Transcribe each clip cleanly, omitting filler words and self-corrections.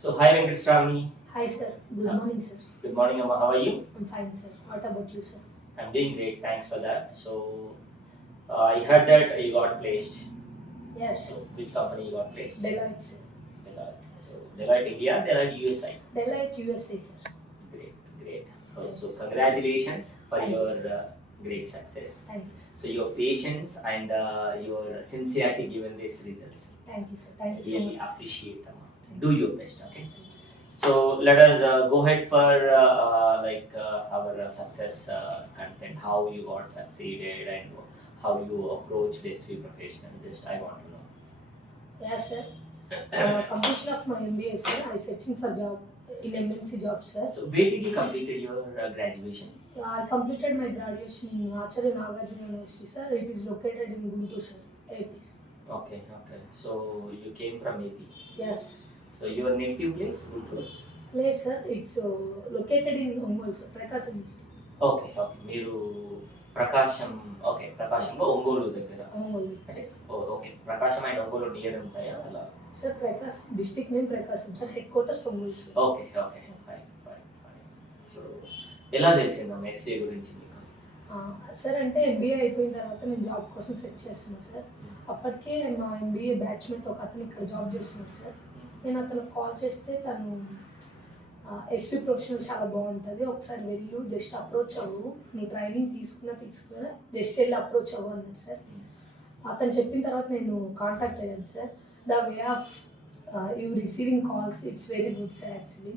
So, hi Venkat Shravani. Hi sir, good morning sir. Good morning, Amma. How are you? I'm fine sir. What about you sir? I'm doing great. Thanks for that. So, I heard that you got placed. Yes, So, which company you got placed? Deloitte sir. Deloitte. So, Deloitte India, Deloitte USA. Deloitte USA sir. Great, great. Thank you, So, sir. congratulations for Thank you, your sir. great success. Thank you sir. So, your patience and your sincerity given these results. Thank you sir. Thank you so Really much. appreciate, Amma. Thank Do you. your best, okay? Thank you sir. So let us go ahead for our success content, how you got succeeded and how you approach this field professional. Just I want to know. Yes sir. Completion of my MBA sir. I searching for job in MNC job sir. So where did you completed your graduation? I completed my graduation in Acharya Nagarjuna University sir. It is located in Guntur sir, AP sir. Okay, okay. So you came from AP. Yes. So your native place, Guntur. Place sir. It's located in Ongole sir, Prakasam district. Okay, okay. మీరు ప్రకాశం okay ప్రకాశంలో Ongole దగ్గర Ongole. అంటే okay Prakasam and Ongole near ఉంటాయా అలా Sir, Prakasam district name Prakasam sir. Headquarters Ongole sir. Okay okay fine fine fine so ఎలా తెలిసిందమ్మా SC గురించి మీకు sir అంటే MBA అయిపోయిన తర్వాత నేను జాబ్ కోసం సెర్చ్ చేస్తున్నాను సార్. అప్పటికే మా ఎంబీఏ బ్యాచ్మెంట్ ఒక అతను ఇక్కడ జాబ్ చేస్తున్నాడు సార్. నేను అతనికి కాల్ చేస్తే తను ఎస్పీ ప్రొఫెషనల్ చాలా బాగుంటుంది, ఒకసారి వెళ్ళు జస్ట్ అప్రోచ్ అవ్వు, నువ్వు ట్రైనింగ్ తీసుకున్నా జస్ట్ వెళ్ళి అప్రోచ్ అవ్వు అన్నాడు సార్. అతను చెప్పిన తర్వాత నేను కాంటాక్ట్ అయ్యాను sir. The way of you receiving calls it's very good sir actually.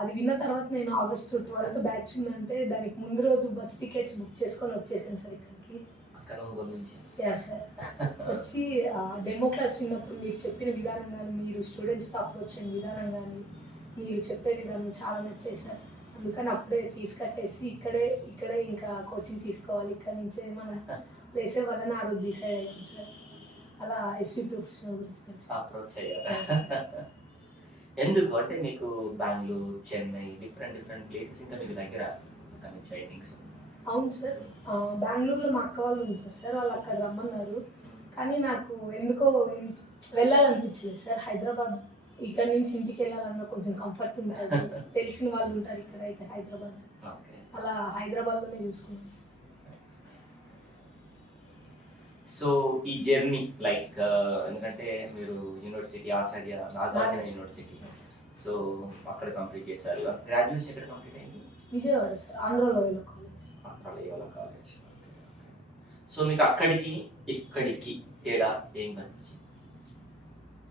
అది విన్న తర్వాత నేను ఆగస్టు 12th బ్యాచ్ ఉందంటే దానికి ముందు రోజు బస్ టికెట్స్ బుక్ చేసుకొని వచ్చేసాను సార్ ఇక్కడికి. అక్కడ ఒంగోలు నుంచి యా సార్. వచ్చి డెమో క్లాస్ విన్నప్పుడు మీరు చెప్పిన విధానం కానీ మీరు స్టూడెంట్స్తో అప్రోచ్ అయిన విధానం కానీ మీరు చెప్పే విధానం చాలా నచ్చాయి సార్. అందుకని అప్పుడే ఫీజు కట్టేసి ఇక్కడే ఇంకా కోచింగ్ తీసుకోవాలి, ఇక్కడ నుంచే మనం ప్లేస్ వాళ్ళని ఆ రోజు డిసైడ్ అయ్యాం సార్. అలా ఎస్పీ ప్రొఫెషనల్ గురించి తెలుసు. అప్రోచ్ అయ్యారు. ఎందుకు అంటే మీకు బెంగళూరు చెన్నై డిఫరెంట్ ప్లేసెస్ ఇంకా మీకు దగ్గర అక్కడ నుంచి ఐ థింక్ సో. అవును సార్. బెంగళూరులో మా అక్క వాళ్ళు ఉంటారు సార్, వాళ్ళు అక్కడ రమ్మన్నారు. కానీ నాకు ఎందుకో వెళ్ళాలనిపించలేదు సార్. హైదరాబాద్ ఇక్కడ నుంచి ఇంటికి వెళ్ళాలన్న కొంచెం కంఫర్ట్ ఉంటుంది, తెలిసిన వాళ్ళు ఉంటారు ఇక్కడ అయితే హైదరాబాద్. ఓకే అలా హైదరాబాద్లోనే చూసుకున్నాను సార్. సో ఈ జర్నీ లైక్ ఎందుకంటే మీరు university Acharya Nagarjuna university so అక్కడ కంప్లీట్ చేశారు. గ్రాడ్యుయేషన్ ఎక్కడ కంప్లీట్ అయింది? విజయవాడ సార్, ఆంధ్రలో కాలేజ్. ఆంధ్రాలో కాలేజ్. సో మీకు అక్కడికి ఇక్కడికి తేడా ఏం కనిపించింది?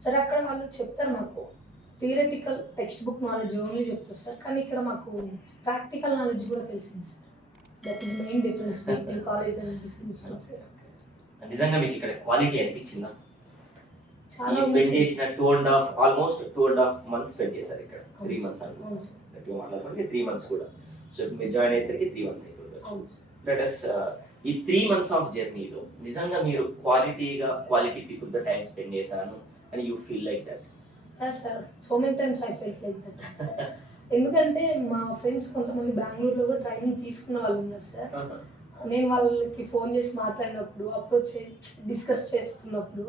సార్ అక్కడ వాళ్ళు చెప్తారు మాకు theoretical text book knowledge only చెప్తారు సార్, కానీ ఇక్కడ మాకు ప్రాక్టికల్ నాలెడ్జ్ కూడా తెలిసింది sir. That is main difference between college and sir. నిజంగా మీకు ఇక్కడ క్వాలిటీ అనిపించిందా? చాలా స్పెండ్ చేసిన ఆల్మోస్ట్ 2.5 months స్పెండ్ చేశారు ఇక్కడ. 3 months అవును సార్. గట్టిగా మాట్లాడుకుంటే 3 months కూడా. సో మీరు జాయిన్ అయ్యేసరికి 3 months అయిపోతుంది. అవును సార్. లెట్ us ఈ 3 months ఆఫ్ జర్నీలో నిజంగా మీరు క్వాలిటీ పీపుల్తో టైం స్పెండ్ చేశాను అని you feel like that? Sir so many times I felt like that sir. ఎందుకంటే మా ఫ్రెండ్స్ కొంతమంది బెంగళూరులో కూడా ట్రైనింగ్ తీసుకున్న వాళ్ళు ఉన్నారు సార్. నేను వాళ్ళకి ఫోన్ చేసి మాట్లాడినప్పుడు అప్రోచ్ డిస్కస్ చేస్తున్నప్పుడు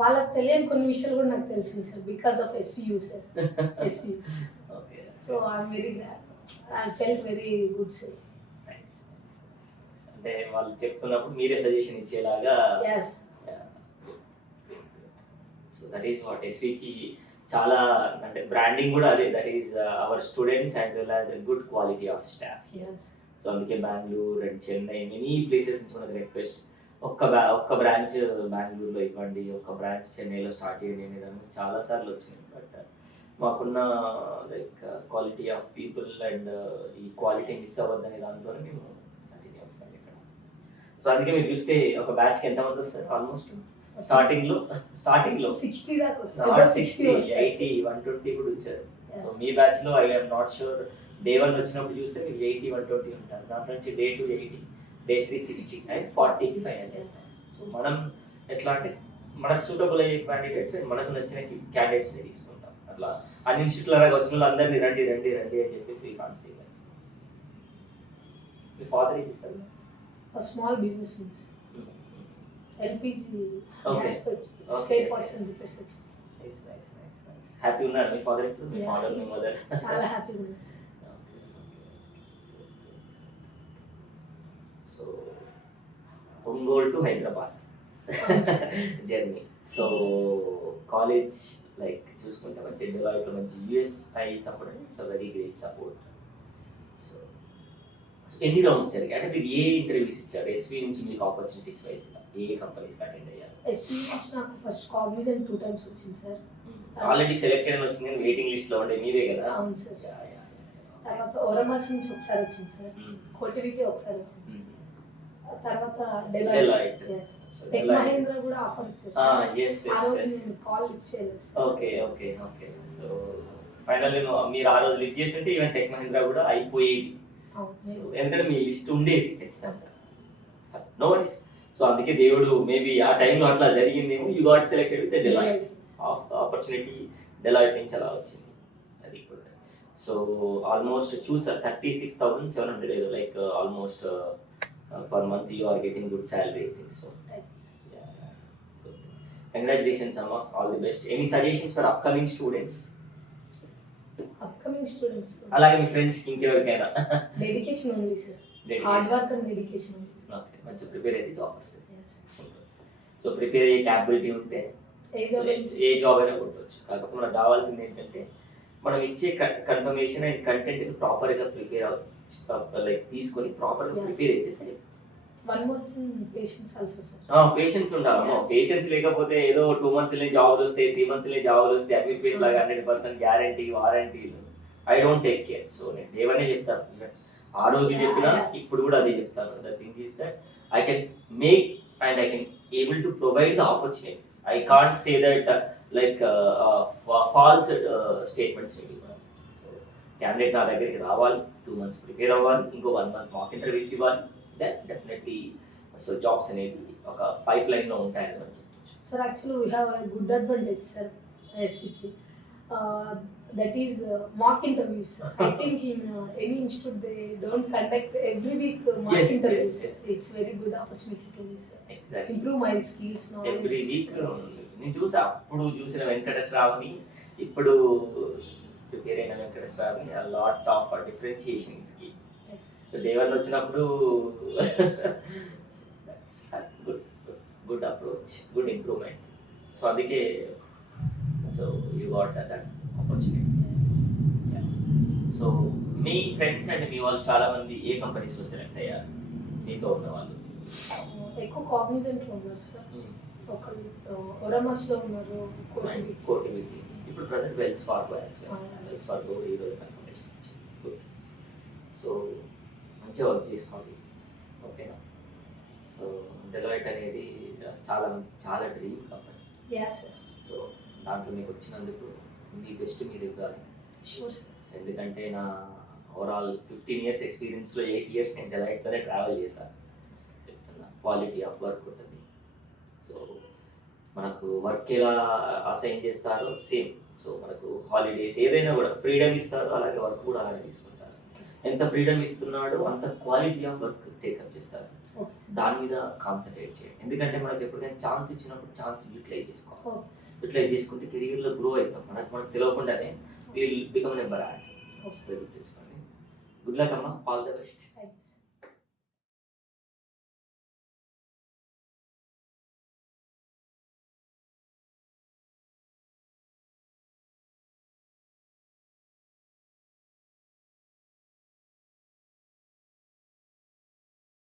వాళ్ళకి తెలియని కొన్ని విషయాలు కూడా నాకు తెలిసింది sir, because of SVU sir. SVU so I'm very glad, I felt very good sir. అంటే వాళ్ళు చెప్తున్నప్పుడు మీరే సజెషన్ ఇచ్చేలాగా. Yes. So that is what ఎస్వికి చాలా అంటే బ్రాండింగ్ కూడా అదే, that is our students as well as a good quality of staff. So అందుకే Bengaluru and Chennai many places నుంచి మనకు రిక్వెస్ట్ ఒక్క బ్రాంచ్ బెంగళూరులో ఇవ్వండి, ఒక్క బ్రాంచ్ చెన్నైలో స్టార్ట్ చేయండి అనేది చాలాసార్లు వచ్చినాయి. బట్ మాకున్న like quality of people and ఈ క్వాలిటీ మిస్ అవ్వద్దనే దాంతోనే మేము కంటిన్యూ అవుతున్నాం ఇక్కడ. సో అందుకే మీరు చూస్తే ఒక బ్యాచ్కి ఎంతమంది వస్తారు? ఆల్మోస్ట్ స్టార్టింగ్లో 60 దాకా 60, 80, 120 కూడా వచ్చారు. సో మీ బ్యాచ్లో I am not sure day 1 వచ్చినప్పుడు చూస్తే మీకు 80, 120 ఉంటారు. దాంట్లో నుంచి డే 2 80, డే 3 60 అండ్ 40కి ఫైనల్ చేస్తాం. సో మనం ఎట్లా అంటే మనకు సూటబుల్ అయ్యే క్యాండిడేట్స్ అండ్ మనకు నచ్చిన క్యాండిడేట్స్ని తీసుకుంటాం. అట్లా అన్ని ఇన్స్టిట్యూట్లలాగా వచ్చిన వాళ్ళు అందరినీ రండి అని చెప్పేసి కాన్సీ. మీ ఫాదర్ ఏం చేస్తారు? Small business LPG Okay. gas spare parts and repair sections. Nice. Happy ఉన్నాడు మీ ఫాదర్ ఇప్పుడు, మీ Yeah. ఫాదర్ మీ మదర్? చాలా హ్యాపీగా ఉంది sir. So Ongole to Hyderabad journey. So college like చూసుకుంటే మంచి డెలాయిట్లో మంచి యుఎస్ఐ సపోర్ట్ అంటే it's very great support. So ఎన్ని రౌండ్స్ జరిగాయి అంటే మీరు ఏ ఇంటర్వ్యూస్ ఇచ్చారు? ఎస్వి నుంచి మీకు ఆపర్చునిటీస్ వైజ్గా ఏ కంపెనీస్ అటెండ్ అయ్యారు? ఎస్వి నుంచి నాకు ఫస్ట్ కాగ్నిజెంట్ 2 times వచ్చింది సార్. ఆల్రెడీ సెలెక్టెడ్ అని వచ్చింది కానీ వెయిటింగ్ లిస్ట్ లో ఉండే మీదే కదా? అవును సార్. తర్వాత ఓరమాస్ నుంచి ఒకసారి వచ్చింది సార్, కోటివికి ఒకసారి వచ్చింది సార్. తర్వాత Deloitte. Deloitte, yes. So, tech Deloitte. Mahindra కూడా ఆఫర్ ఇచ్చారు సార్. ఎస్ ఆ రోజు ఎస్ నేను కాల్ లిఫ్ట్ చేయలేదు sir. Okay okay okay. So finally మీరు ఆ రోజు లిఫ్ట్ చేస్తుంటే ఈవెన్ టెక్ మహీంద్రా కూడా అయిపోయేది. అవును, సో నేను- ఎందుకంటే మీ లిస్ట్ ఉండేది ఖచ్చితంగా. No worries. సో అందుకే దేవుడు మేబీ ఆ టైంలో అట్లా జరిగిందేమో. You got selected with Deloitte. Opportunity Deloitte నుంచి అలా వచ్చింది. అది గుడ్. సో ఆల్మోస్ట్ చూసా 36,700 like almost per month you are getting good salary, I think so. Yeah, good. Congratulations Amma, all the best. Any suggestions for upcoming students? Upcoming students అలాగే మీ friends ఇంకెవరికైనా? Dedication only sir, hard work and dedication only sir. Okay, మంచి prepare అయితే job వస్తుంది. Yes. So prepare అయ్యే capability ఉంటే age of A job అయినా కొట్టవచ్చు. కాకపోతే మనకు కావాల్సింది ఏంటంటే మనం ఇచ్చే కన్ఫర్మేషన్ అండ్ కంటెంట్ ప్రాపర్గా ప్రిపేర్ లైక్ తీసుకొని ప్రాపర్గా Yes. ప్రిపేర్ అయితే సరే. One more thing, patience also sir. Patience ఉండాలి. Yes. పేషెన్స్ లేకపోతే ఏదో 2 months జాబ్ వస్తాయి, 3 months జాబ్ వస్తాయి, అగ్రిపేట్ లాగా 100% గ్యారంటీ వారంటీలు. I don't take care. So నేను దేవనే చెప్తాను. Even ఆ రోజు చెప్పినా ఇప్పుడు కూడా అదే చెప్తాను. The thing is that I can make and I can able to provide the opportunities. I can't say that like false statements. So candidate నా దగ్గరికి రావాలి, 2 months ప్రిపేర్ అవ్వాలి, ఇంకో 1 month మాక్ ఇంటర్వ్యూస్ ఇవ్వాలి. దట్ డెఫినెట్లీ సో జాబ్స్ అనేది ఒక pipe లైన్లో ఉంటాయని మనం చెప్పచ్చు. Sir, actually we have a good advantage, sir, SVP. That is mock interviews. I think in any institute they don't conduct every week mock Yes, interviews. yes, yes. It's very good opportunity to me, sir. Exactly. Improve my skills now. Every week నేను చూసా. అప్పుడు చూసిన వెంకటేశ్వరావుని ఇప్పుడు prepare అయిన వెంకటేశ్వరావుని ఆ lot of డిఫరెన్షియేషన్స్కి. So Devan వచ్చినప్పుడు good approach, good improvement. So అందుకే so you got that opportunity. So మీ ఫ్రెండ్స్ అండ్ మీ వాళ్ళు చాలా మంది ఏ కంపెనీస్లో సెలెక్ట్ అయ్యారు మీతో ఉన్న వాళ్ళు? ఎక్కువ కాగ్నిజెంట్ లో ఉన్నారు సార్. ఒకరు ఒరమస్ లో ఉన్నారు, కోటివి. కోటివిటీ. ఇప్పుడు present Wells Fargo Ah, Wells Fargo ఈరోజు కన్ఫర్మేషన్ వచ్చింది. గుడ్. సో మంచిగా వర్క్ చేసుకోండి, ఓకేనా? సో డెలాయిట్ అనేది చాలా మంది చాలా డ్రీమ్ కంపెనీ. Yeah, sir. సో దాంట్లో మీకు వచ్చినందుకు మీ బెస్ట్ మీరు ఇవ్వాలి. Sure, sir. ఎందుకంటే నా ఓవరాల్ 15 years ఎక్స్పీరియన్స్లో 8 years నేను డెలాయిట్తోనే ట్రావెల్ చేశాను. చెప్తున్నా, క్వాలిటీ ఆఫ్ వర్క్ ఉంటుంది. సో మనకు వర్క్ ఎలా అసైన్ చేస్తారో సేమ్. సో మనకు హాలిడేస్ ఏదైనా కూడా ఫ్రీడమ్ ఇస్తారు, అలాగే వర్క్ కూడా అలాగే తీసుకుంటారు. ఎంత ఫ్రీడమ్ ఇస్తున్నాడో అంత క్వాలిటీ ఆఫ్ వర్క్ టేకప్ చేస్తారు. Okay, sir. దాని మీద కాన్సన్ట్రేట్ చేయండి. ఎందుకంటే మనకు ఎప్పుడైనా ఛాన్స్ ఇచ్చినప్పుడు ఛాన్స్ యూటిలైజ్ చేసుకోవాలి. Okay, sir. యూటిలైజ్ చేసుకుంటే కెరీర్లో గ్రో అవుతాం. మనకు తెలియకుండానే will become number add. Okay. Good luck అమ్మా, all the best. Thank you, sir.